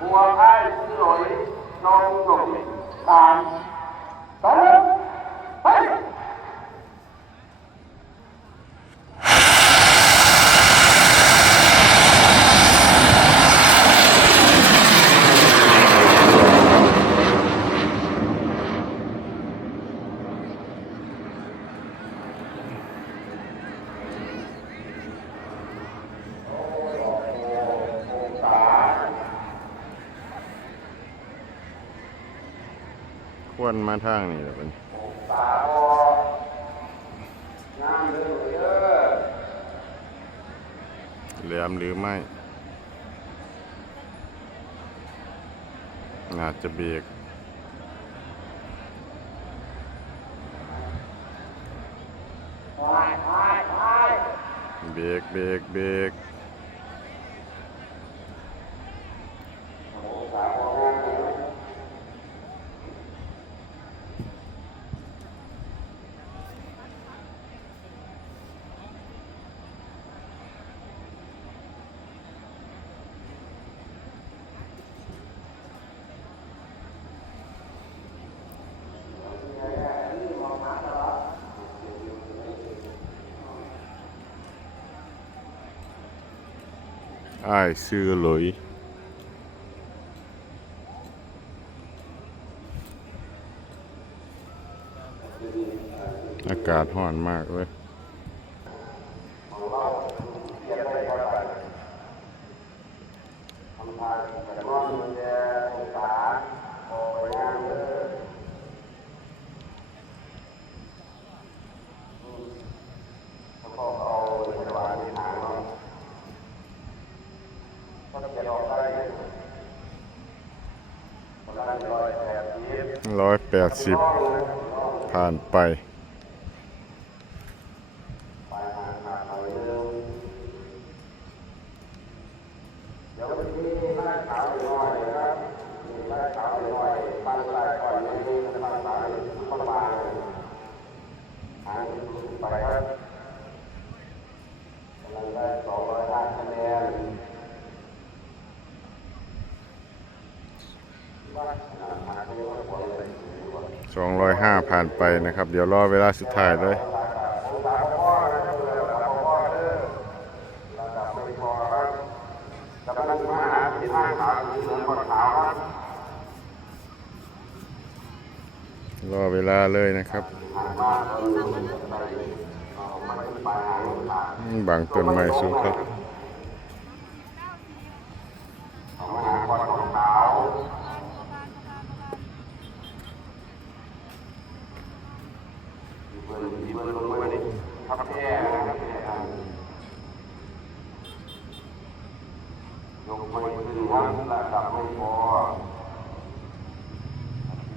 บัวไอ้ที่หลอยน้องหลงตามสองหนึ่งไป ควรมาทางนี่แหละเป็นสาวงามเลยเด้อแหลมหรือไม่อาจจะเบรกไปไปไปเบรกเบรกเบรก สาวงามเลย อ้ายซื้อหลุยอากาศร้อนมากเลยทำทางแต่ว่ามันจะองศาโอ้ยงามเลยแล้วก็เอาไปวางที่หางเนาะก็จะออกได้ป ระมาณร้อยแปดสิบร้อยแปดสิบผ่านไป ไปหาหาหน่อยนึงเดี๋ยววันนี้มีไล่ขาวหน่อยนะครับมีไล่ขาวหน่อยปั้นไล่ก่อนนิดนึงปั้นสายเข้ามาหางไปครับกำลังได้สองร้อยห้าคะแนน ว่าขนาดหาไม่ว่าผ่านไปนะครับ เดี๋ยวรอเวลาสุดท้ายเลยรอเวลาเลยนะครับหางมาเออไปเอามาขึ้นไปหางขาวบางต้นไม้สูงครับ เอามาหาบนของขาวเบิ่งดีเบิ่งลงมาดิครับแย่นะครับแย่ครับย กไม่ขึ้นครับระดับไม่พอ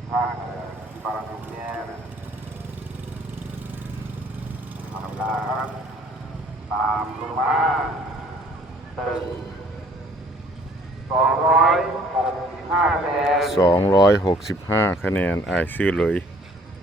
ภาคบางทุกแง่ธรรมดาครับ ตามลงมาตึงสองร้อยหกสิบห้าคะแนน265คะแนนอ้ายซื้อหลุย